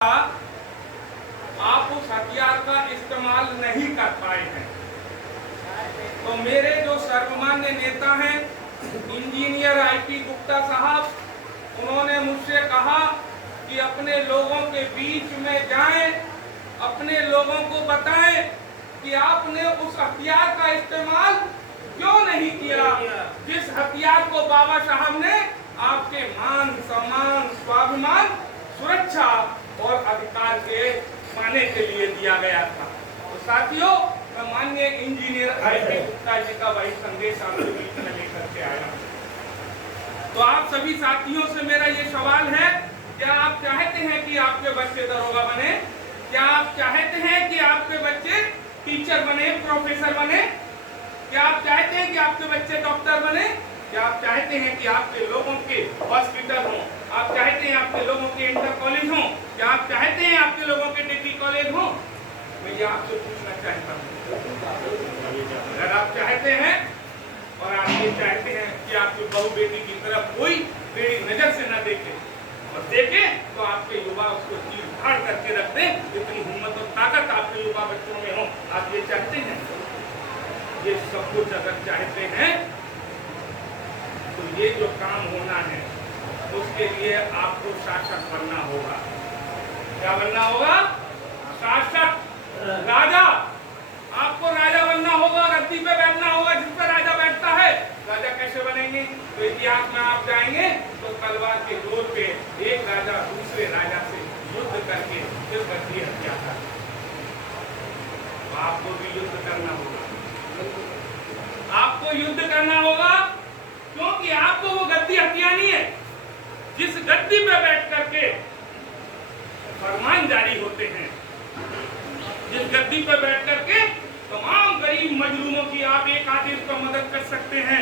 आप उस हथियार का इस्तेमाल नहीं कर पाए हैं। तो मेरे जो सर्वमान्य नेता हैं इंजीनियर आईपी गुप्ता साहब, उन्होंने मुझसे कहा कि अपने लोगों के बीच में जाएं, अपने लोगों को बताएं कि आपने उस हथियार का इस्तेमाल क्यों नहीं किया, जिस हथियार को बाबा साहब ने आपके मान सम्मान स्वाभिमान सुरक्षा और अधिकार के पाने के लिए दिया गया था। तो साथियों, मैं माननीय इंजीनियर आईपी गुप्ता जी का वही संदेश आपके बीच में लेकर के आया। तो आप सभी साथियों से मेरा ये सवाल है, क्या आप चाहते हैं कि आपके बच्चे दरोगा बने? क्या आप चाहते हैं कि आपके बच्चे टीचर बने, प्रोफेसर बने? क्या आप चाहते हैं कि आपके बच्चे डॉक्टर बने? क्या आप चाहते हैं कि आपके लोगों के हॉस्पिटल हों? आप चाहते हैं आपके लोगों के इंटर कॉलेज हों? क्या आप चाहते हैं आपके लोगों के डिग्री कॉलेज हों? मैं ये आपसे पूछना चाहता हूँ, अगर आप चाहते हैं और आप ये चाहते हैं कि आपकी बहू बेटी की तरफ कोई टेढ़ी नजर से न देखे, और देखे तो आपके युवा उसको चीर फाड़ करके रख दें, इतनी हिम्मत और ताकत आपके युवा बच्चों में हो। आप ये चाहते हैं? ये सब कुछ अगर चाहते हैं तो ये जो काम होना है उसके लिए आपको शासक बनना होगा। क्या बनना होगा? शासक, राजा। आपको राजा बनना होगा, गद्दी पे बैठना होगा जिस पर राजा बैठता है। राजा कैसे बनेंगे? तो इतिहास में आप जाएंगे तो तलवार के जोर पे एक राजा दूसरे राजा से युद्ध करके फिर गद्दी हथियाता है। तो आपको भी युद्ध करना होगा, आपको युद्ध करना होगा, क्योंकि आपको वो गद्दी हथियानी है जिस गद्दी पे बैठ करके फरमान जारी होते हैं, जिस गद्दी पे बैठ करके तमाम गरीब मजलूमों की आप एक आदेश पर मदद कर सकते हैं।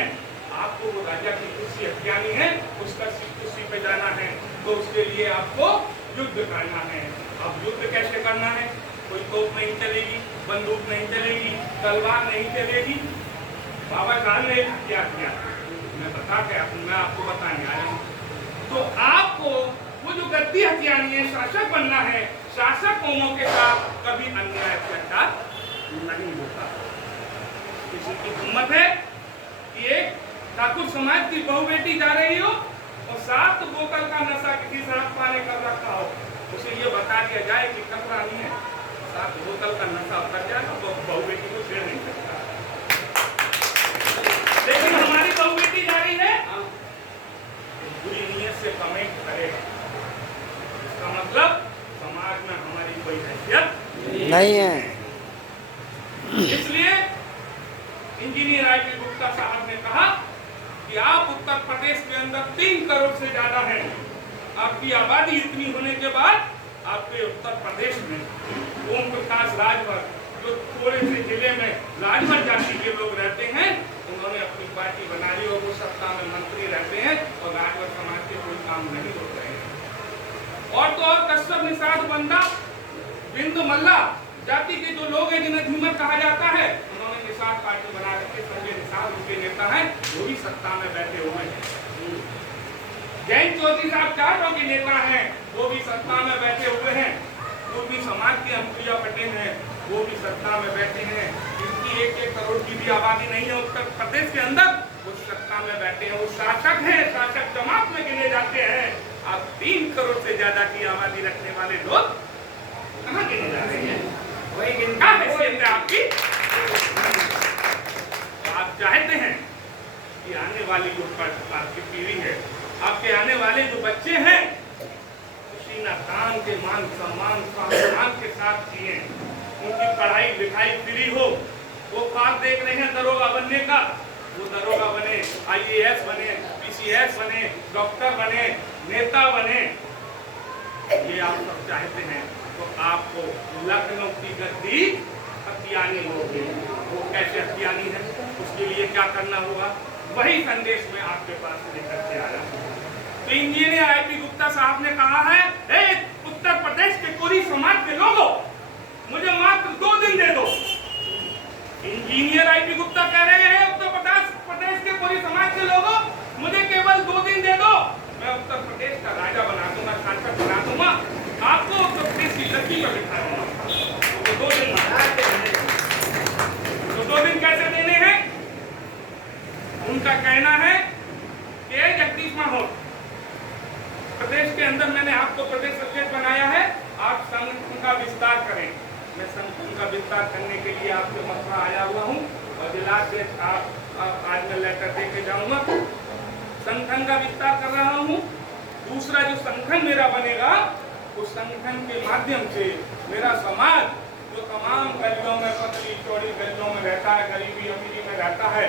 आपको वो राजा की कुर्सी हथियानी है, उसका कुर्सी पे जाना है, तो उसके लिए आपको युद्ध करना है। अब युद्ध कैसे करना है? कोई तोप नहीं चलेगी, बंदूक नहीं चलेगी, तलवार नहीं चलेगी। बाबा साहब ने क्या किया मैं बता के मैं आपको बताने आया हूँ। तो आपको वो जो गद्दी हथियानी है, शासक बनना है। शासक कौमों के साथ कभी अन्याय अत्याचार नहीं होता। किसी की हिम्मत है कि एक ठाकुर समाज की बहु बेटी जा रही हो और 7 बोतल का नशा किसी शराब पाने कर रखा हो, उसे ये बता दिया जाए कि खतरा नहीं है, 7 बोतल का नशा उतर जाएगा तो बहु बेटी को छेड़ नहीं सकता। लेकिन हमारी बहु बेटी जा रही है, बुरी नीयत से कमेंट करेगा, इसका मतलब समाज में हमारी कोई हैसियत नहीं है। इसलिए इंजीनियर आईपी गुप्ता साहब ने कहा कि आप उत्तर प्रदेश के अंदर 3 करोड़ से ज्यादा हैं, आपकी आबादी इतनी होने के बाद आपके उत्तर प्रदेश में ओम प्रकाश राजभर, जो थोड़े से जिले में राजभर जाति के लोग रहते हैं, उन्होंने अपनी पार्टी बना ली और वो सत्ता में मंत्री रहते हैं और राजभर समाज के कोई काम नहीं हो रहे हैं। और तो और कश्यप निषाद बंदा बिंदु मल्ला जाति के जो लोग हैं जिन्हें धीमर कहा जाता है, उन्होंने निषाद पार्टी बना रखी। संजय निषाद उनके नेता हैं, वो भी सत्ता में बैठे हुए हैं। जैन चौधरी साहब चारों के नेता हैं, वो भी सत्ता में बैठे हुए हैं। पूर्वी समाज की अनुप्रिया पटेल हैं, वो भी सत्ता में बैठे हैं। इनकी 1-1 करोड़ की भी आबादी नहीं है उत्तर प्रदेश के अंदर, वो सत्ता में बैठे हैं। वो शासक हैं, शासक जमात में गिने जाते हैं। अब 3 करोड़ से ज्यादा की आबादी रखने वाले लोग कहाँ गिने जा रहे हैं? वही इनका हैसियत है आपकी। तो आप चाहते हैं कि आने वाली जो आपकी पीढ़ी है, आपके आने वाले जो बच्चे हैं, उसी ना काम के मान सम्मान स्वाभिमान के साथ जिए, उनकी पढ़ाई लिखाई फ्री हो। वो ख्वाब देख रहे हैं दरोगा बनने का, वो दरोगा बने, IAS बने, PCS बने, डॉक्टर बने, नेता बने। ये आप सब चाहते हैं तो आपको लखनऊ की गद्दी हथियानी होगी। वो कैसे हथियानी है, उसके लिए क्या करना होगा, वही संदेश में आपके पास लेकर के आया। तो इंजीनियर आईपी गुप्ता साहब ने कहा है, उत्तर प्रदेश के पूरी समाज के लोगों, मुझे मात्र 2 दिन दे दो। इंजीनियर आईपी गुप्ता कह रहे हैं उत्तर प्रदेश के पूरी समाज के लोगों, मुझे केवल 2 दिन दे दो, मैं उत्तर प्रदेश का राजा बना दूंगा, शासक बना दूंगा। आपको तो किसी लड़की पर बिठाया तो 2 दिन तो 2 दिन कैसे देने हैं? उनका कहना है कि जगदीश माहौल प्रदेश के अंदर मैंने आपको प्रदेश अध्यक्ष बनाया है, आप संगठन का विस्तार करें। मैं संगठन का विस्तार करने के लिए आपके मथुरा आया हुआ हूँ और जिला अध्यक्ष आज मैं लेटर दे के जाऊंगा। संगठन का विस्तार कर रहा हूँ। दूसरा जो संगठन मेरा बनेगा उस संगठन के माध्यम से मेरा समाज जो तमाम गलियों में, पतली चौड़ी गलियों में रहता है, गरीबी अमीरी में रहता है,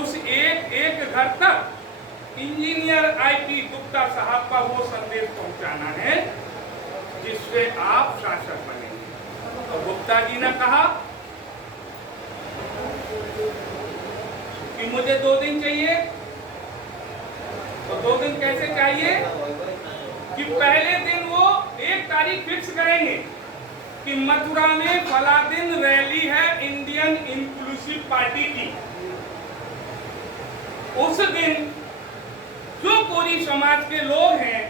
उस एक घर तक इंजीनियर आईपी गुप्ता साहब का वो संदेश पहुंचाना है जिससे आप शासक बनेंगे। तो गुप्ता जी ने कहा कि मुझे 2 दिन चाहिए। तो 2 दिन कैसे चाहिए कि पहले दिन वो 1 तारीख फिक्स करेंगे कि मथुरा में फला दिन रैली है इंडियन इंक्लूसिव पार्टी की। उस दिन जो कोरी समाज के लोग हैं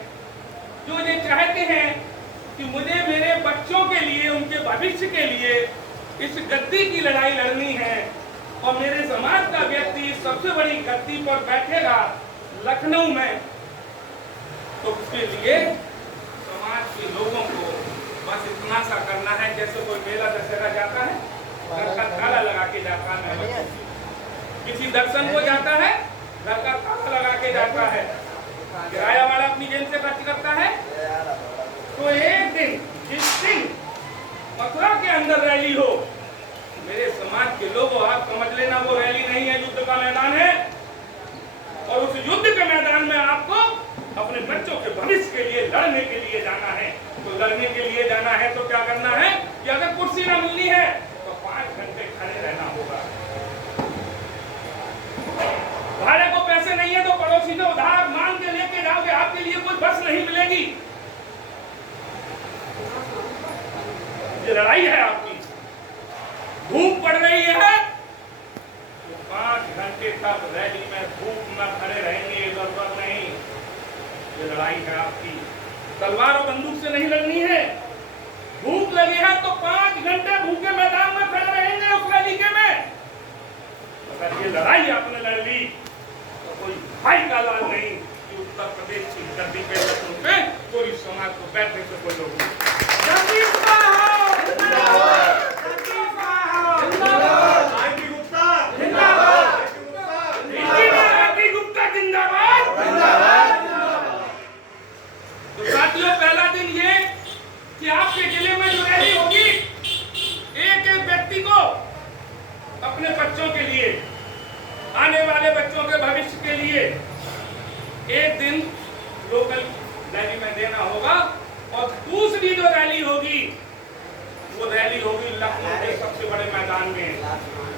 जो ये चाहते हैं कि मुझे मेरे बच्चों के लिए, उनके भविष्य के लिए इस गद्दी की लड़ाई लड़नी है और मेरे समाज का व्यक्ति सबसे बड़ी गद्दी पर बैठेगा लखनऊ में, तो उसके लिए समाज के लोगों को बस इतना सा करना है जैसे कोई मेला दशहरा जाता है, घर का ताला लगा के जाता है, किसी दर्शन को जाता है घर का ताला लगा के जाता है, किराया वाला अपनी जेब से खर्च करता है। तो एक दिन जिस दिन मथुरा के अंदर रैली हो, मेरे समाज के लोगों आप समझ लेना वो रैली नहीं है, युद्ध का मैदान है और उस युद्ध के मैदान में आपको अपने बच्चों के भविष्य के लिए लड़ने के लिए जाना है। तो लड़ने के लिए जाना है तो क्या करना है कि अगर कुर्सी न मिलनी है तो 5 घंटे खड़े रहना होगा। भाड़े को पैसे नहीं है तो पड़ोसी से उधार मांग के लेके जाओगे, आपके लिए कोई बस नहीं मिलेगी। ये लड़ाई है आपकी। धूप पड़ रही है तो 5 घंटे तक रैली में धूप में खड़े रहेंगे, जरूरत नहीं। ये लड़ाई है आपकी, तलवार और बंदूक से नहीं लड़नी है। भूख लगी है तो 5 घंटे भूखे मैदान में खड़े रहेंगे उस रैली के में। अगर ये लड़ाई आपने लड़ ली तो कोई भाई का लाल नहीं कि उत्तर प्रदेश की गद्दी पे लखनऊ पे पूरी समाज को बैठने से कोई लोग तो साथियों, पहला दिन ये कि आपके जिले में जो रैली होगी, एक एक व्यक्ति को अपने बच्चों के लिए, आने वाले बच्चों के भविष्य के लिए एक दिन लोकल रैली में देना होगा। और दूसरी जो रैली होगी वो रैली होगी लखनऊ के सबसे बड़े मैदान में।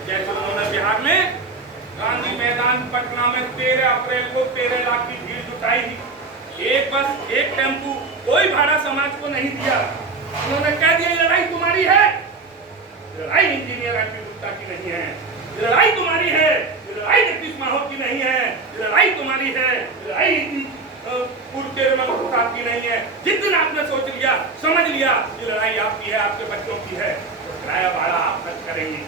जैसे उन्होंने बिहार में गांधी मैदान पटना में 13 अप्रैल को 13 लाख की भीड़ जुटाई थी। एक बस, एक टेम्पू, कोई भाड़ा समाज को नहीं दिया। उन्होंने कह दिया लड़ाई तुम्हारी है, लड़ाई इंजीनियर आईपी गुप्ता की नहीं है, लड़ाई तुम्हारी है, लड़ाई जगदीश माहौल की नहीं है, लड़ाई तुम्हारी है, लड़ाई पूर्व केरल में की नहीं है। जिस दिन आपने सोच लिया, समझ लिया ये लड़ाई आपकी है, आपके बच्चों की है, तो किराया भाड़ा आप खर्च करेंगे,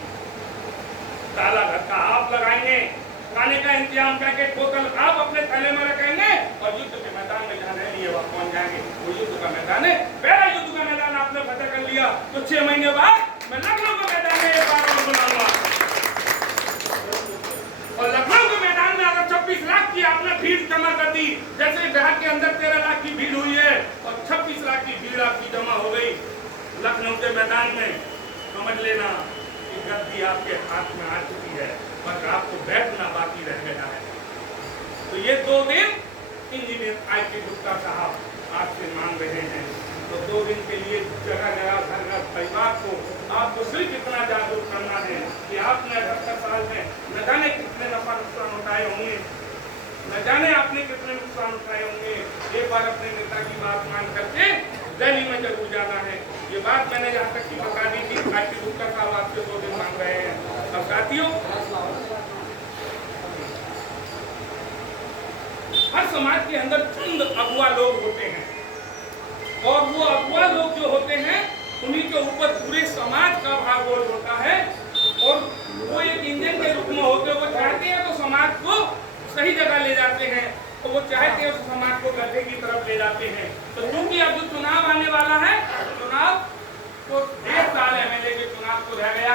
ताला घर का आप लगाएंगे, खाने का इंतजाम करके बोतल आप अपने थैले में रखेंगे और युद्ध के मैदान में जहाँ रह लिए वहाँ पहुंच जाएंगे। वो युद्ध का मैदान है। पहला युद्ध का मैदान आपने फतेह कर लिया तो 6 महीने बाद मैं लखनऊ के मैदान में एक बार और बुलाऊंगा। और लखनऊ के मैदान में अगर 26 लाख की आपने भीड़ जमा कर दी, जैसे बिहार के अंदर 13 लाख की भीड़ हुई है और 26 लाख की भीड़ आपकी जमा हो गई लखनऊ के मैदान में, समझ लेना कि गद्दी आपके हाथ में आ चुकी है, बस आपको बैठना बाकी रह गया है। तो ये 2 दिन इंजीनियर आईपी गुप्ता साहब आपसे मांग रहे हैं। तो 2 दिन के लिए जगह जगह घर घर परिवार को आपको सिर्फ इतना जागरूक करना है कि आपने 78 साल में न जाने कितने नफा नुकसान उठाए होंगे, न जाने आपने कितने नुकसान उठाए होंगे। एक बार अपने नेता की बात मान करके दिल्ली में जरूर जाना है। ये बात मैंने यहाँ तक की बता दी थी। आईपी गुप्ता साहब आपसे 2 दिन मांग रहे हैं। अब साथियों, हर समाज के अंदर चंद अगुआ लोग होते हैं और वो अगुआ लोग जो होते हैं उन्हीं के ऊपर पूरे समाज का भार बोझ होता है। और वो एक इंजन के रूप में होते हैं, वो चाहते हैं तो समाज को सही जगह ले जाते हैं और वो चाहते हैं तो समाज को गड्ढे की तरफ ले जाते हैं। तो क्योंकि अब जो चुनाव आने वाला है, चुनाव तो 1.5 साल एमएलए के चुनाव को रह गया